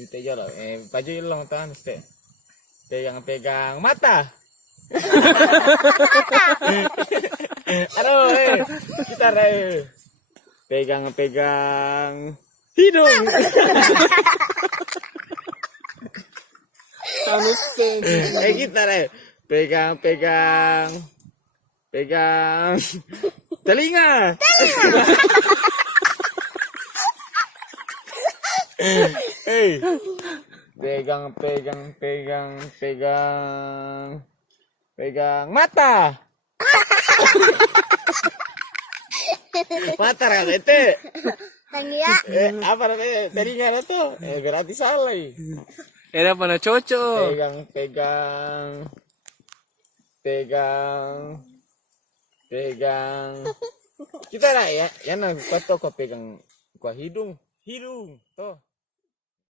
Dito yolo. Baju lang tahan ste. Pegang mata. Aduh, kita pegang hidung. Kita pegang telinga. Pegang mata. Mata kan itu. Apa namanya? Telinga itu. Gratis salah. Era pa na chocho. Pegang. Kita lah ya, yan nagpato ko pegang hidung. Toh.